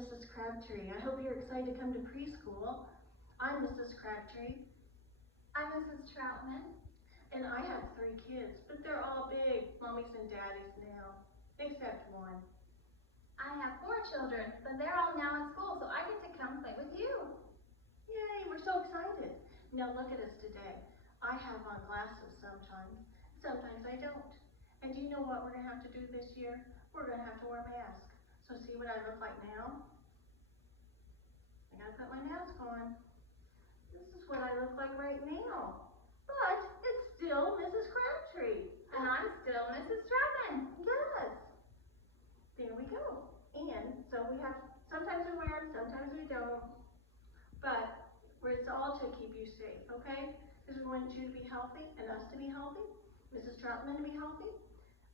Mrs. Crabtree. I hope you're excited to come to preschool. I'm Mrs. Crabtree. I'm Mrs. Troutman. And I have 3 kids, but they're all big mommies and daddies now, except one. I have 4 children, but they're all now in school, so I get to come play with you. Yay, we're so excited. Now look at us today. I have on glasses sometimes I don't. And do you know what we're going to have to do this year? We're going to have to wear masks. So see what I look like now? I got to put my mask on. This is what I look like right now. But it's still Mrs. Crabtree. And I'm still Mrs. Troutman. Yes. There we go. And so we have, sometimes we wear them, sometimes we don't. But it's all to keep you safe, okay? Because we want you to be healthy and us to be healthy. Mrs. Troutman to be healthy.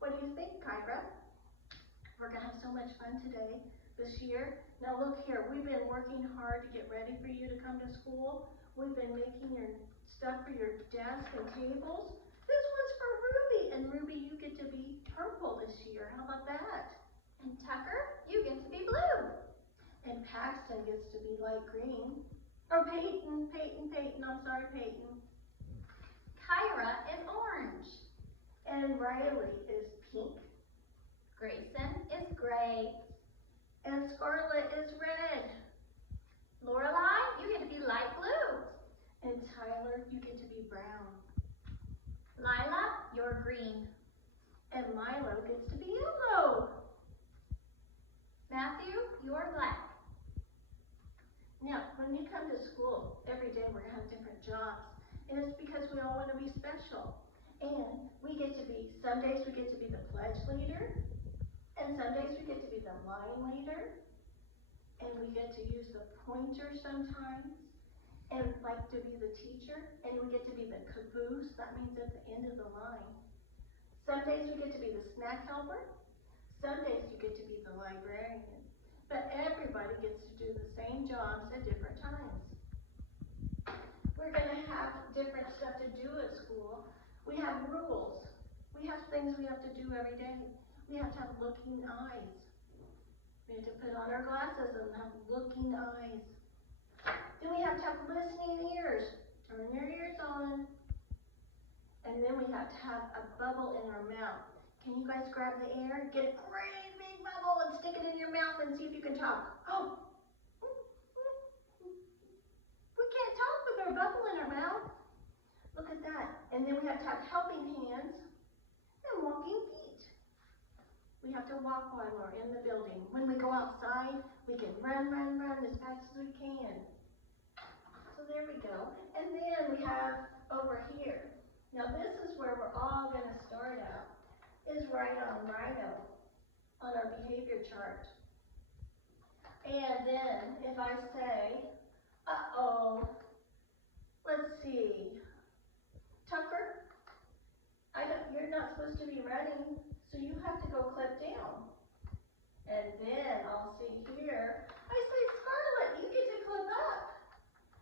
What do you think, Kyra? We're going to have so much fun today, this year. Now look here, we've been working hard to get ready for you to come to school. We've been making your stuff for your desk and tables. This one's for Ruby, and Ruby, you get to be purple this year. How about that? And Tucker, you get to be blue. And Paxton gets to be light green. Or Peyton, I'm sorry, Peyton. Kyra is orange. And Riley is pink. Grayson is gray. And Scarlett is red. Lorelai, you get to be light blue. And Tyler, you get to be brown. Lila, you're green. And Milo gets to be yellow. Matthew, you're black. Now, when you come to school, every day we're going to have different jobs. And it's because we all want to be special. And we get to be, some days we get to be the pledge leader. And some days we get to be the line leader. And we get to use the pointer sometimes. And like to be the teacher. And we get to be the caboose. That means at the end of the line. Some days we get to be the snack helper. Some days you get to be the librarian. But everybody gets to do the same jobs at different times. We're going to have different stuff to do at school. We have rules. We have things we have to do every day. We have to have looking eyes. We have to put on our glasses and have looking eyes. Then we have to have listening ears. Turn your ears on. And then we have to have a bubble in our mouth. Can you guys grab the air? Get a great big bubble and stick it in your mouth and see if you can talk. Oh! We can't talk with our bubble in our mouth. Look at that. And then we have to have helping hands and walking feet. We have to walk while we're in the building. When we go outside, we can run as fast as we can. So there we go. And then we have over here. Now this is where we're all going to start out. Is right on Rhino on our behavior chart. And then if I say, uh-oh, let's see, Tucker, you're not supposed to be running, so you have to go clip down. And then I'll see here, I say, Scarlett, you get to clip up.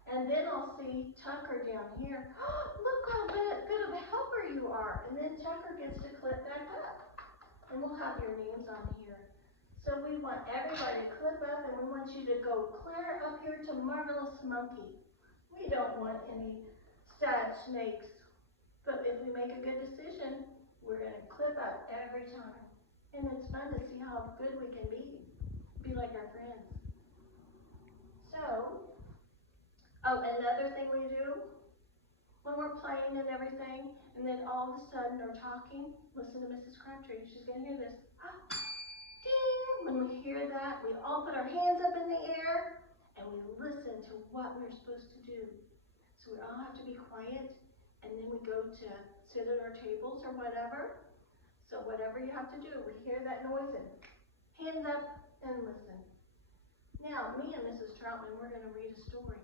And then I'll see Tucker down here. Oh, look how good of a helper you are. And then Tucker gets to clip back up. And we'll have your names on here. So we want everybody to clip up, and we want you to go clear up here to Marvelous Monkey. We don't want any sad snakes. But if we make a good decision, we're going to clip up every time. And it's fun to see how good we can be like our friends. So, oh, another thing we do, when we're playing and everything, and then all of a sudden they're talking, listen to Mrs. Crabtree, she's going to hear this. Ah, ding! When we hear that, we all put our hands up in the air, and we listen to what we're supposed to do. So we all have to be quiet, and then we go to sit at our tables or whatever. So whatever you have to do, we hear that noise, and hands up and listen. Now, me and Mrs. Troutman, we're going to read a story.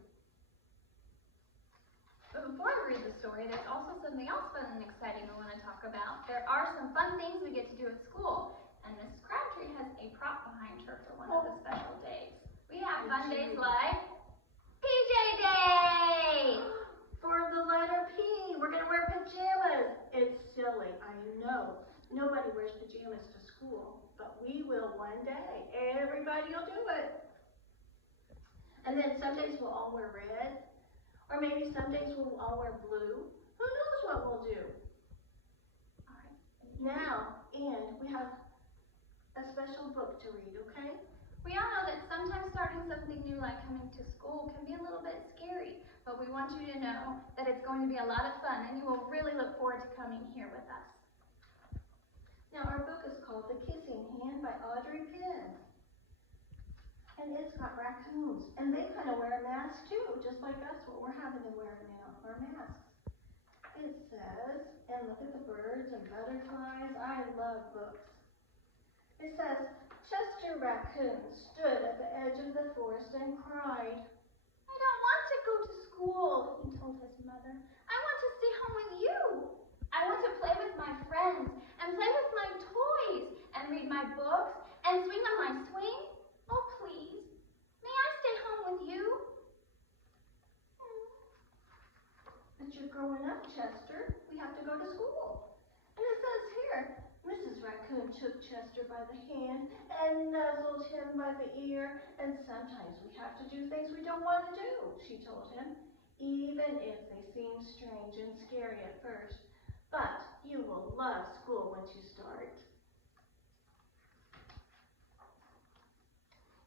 But before I read the story, there's also something else fun and exciting we want to talk about. There are some fun things we get to do at school, and Mrs. Crabtree has a prop behind her for one of the special days. We have fun days like PJ Day! For the letter P, we're going to wear pajamas. It's silly, I know. Nobody wears pajamas to school, but we will one day. Everybody will do it. And then some days we'll all wear red, or maybe some days we'll all wear blue. Who knows what we'll do? All right. Now, and we have a special book to read, okay? We all know that sometimes starting something new like coming to school can be a little bit scary, but we want you to know that it's going to be a lot of fun and you will really look forward to coming here with us. Now our book is called The Kissing Hand by Audrey Penn. And it's got raccoons, and they kind of wear a mask too, just like us, what we're having to wear now, our masks. It says, and look at the birds and butterflies, I love books. It says, Chester Raccoon stood at the edge of the forest and cried. I don't want to go to school, he told his mother. I want to stay home with you. I want to play with my friends and play with my toys and read my books and swing on my swing. Oh, please, may I stay home with you? But you're growing up, Chester. We have to go to school. And it says here, Mrs. Raccoon took Chester by the hand and nuzzled him by the ear. And sometimes we have to do things we don't want to do, she told him, even if they seem strange and scary at first. But you will love school once you start.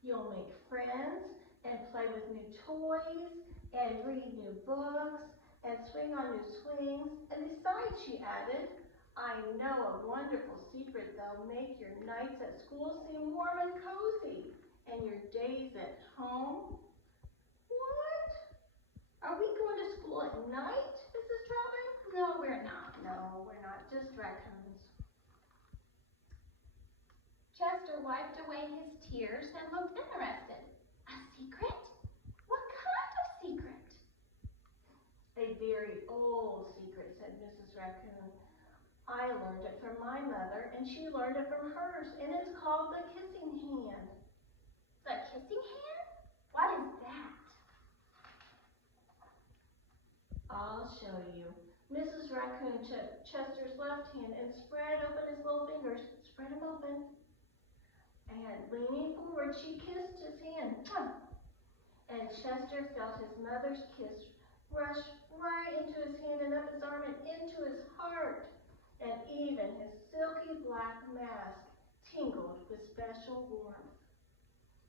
You'll make friends and play with new toys and read new books and swing on new swings. And besides, she added, I know a wonderful secret that'll make your nights at school seem warm and cozy and your days at home. What? Are we going to school at night, Mrs. Troutman? No, we're not. No, we're not, just raccoons. Chester wiped away his tears and looked interested. A secret? What kind of secret? A very old secret, said Mrs. Raccoon. I learned it from my mother, and she learned it from hers, and it's called the kissing hand. The kissing hand? What is that? I'll show you. Mrs. Raccoon took Chester's left hand and spread open his little fingers. Spread them open. And leaning forward, she kissed his hand. And Chester felt his mother's kiss rush right into his hand and up his arm and into his heart. And even his silky black mask tingled with special warmth.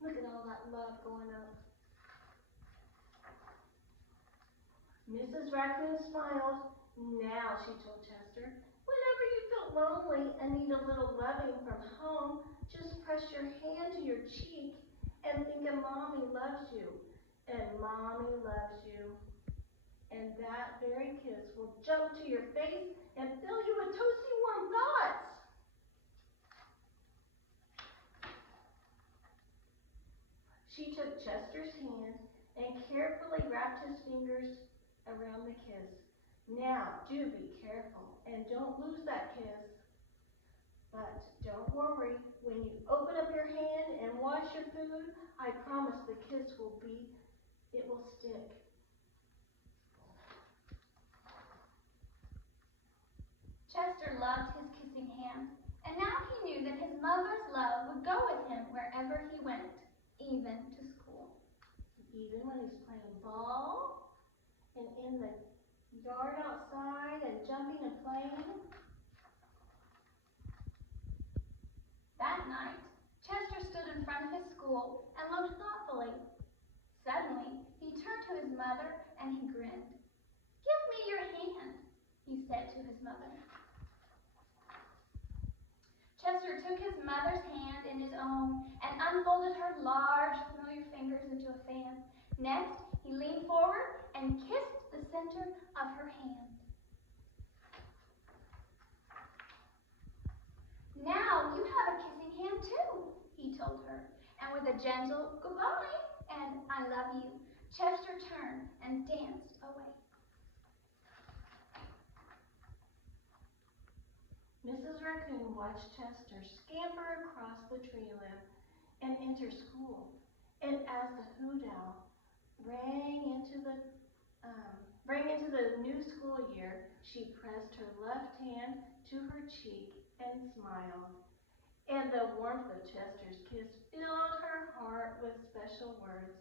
Look at all that love going up. Mrs. Raccoon smiled. Now, she told Chester, whenever you feel lonely and need a little loving from home, just press your hand to your cheek and think of Mommy loves you. And Mommy loves you. And that very kiss will jump to your face and fill you with toasty warm thoughts. She took Chester's hand and carefully wrapped his fingers around the kiss. Now, do be careful and don't lose that kiss. But don't worry, when you open up your hand and wash your food, I promise the kiss will stick. Chester loved his kissing hand, and now he knew that his mother's love would go with him wherever he went, even to school. Even when he's playing ball and in the yard outside and jumping and playing. That night, Chester stood in front of his school and looked thoughtfully. Suddenly, he turned to his mother and he grinned. "Give me your hand," he said to his mother. Chester took his mother's hand in his own and unfolded her large, familiar fingers into a fan. Next, he leaned forward and kissed the center of her hand. "Now you have a kissing hand too," he told her, and with a gentle "goodbye" and "I love you," Chester turned and danced away. Mrs. Raccoon watched Chester scamper across the tree limb and enter school. And as the hoot owl rang into the new school year, she pressed her left hand to her cheek and smiled. And the warmth of Chester's kiss filled her heart with special words.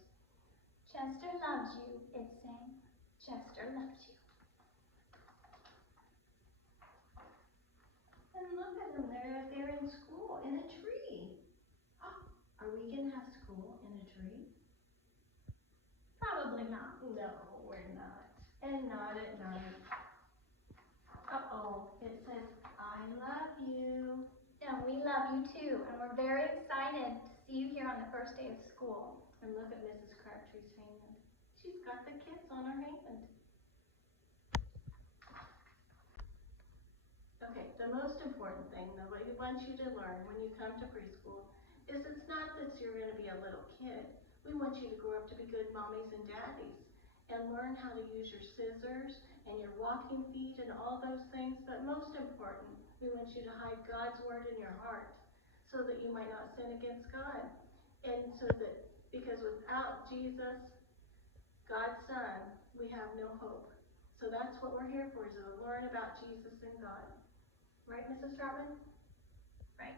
Chester loves you, it sang. Chester loves you. And look at them, they're in school, in a tree. Are we gonna have school in a tree? Probably not. No, we're not. And not at night. Uh-oh, it says, I love you. And we love you too, and we're very excited to see you here on the first day of school. And look at Mrs. Crabtree's hand. She's got the kiss on her hand. Okay, the most important thing that we want you to learn when you come to preschool is it's not that you're going to be a little kid. We want you to grow up to be good mommies and daddies and learn how to use your scissors and your walking feet and all those things. But most important, we want you to hide God's word in your heart so that you might not sin against God. And so that, because without Jesus, God's Son, we have no hope. So that's what we're here for, is to learn about Jesus and God. Right, Mrs. Stratman? Right.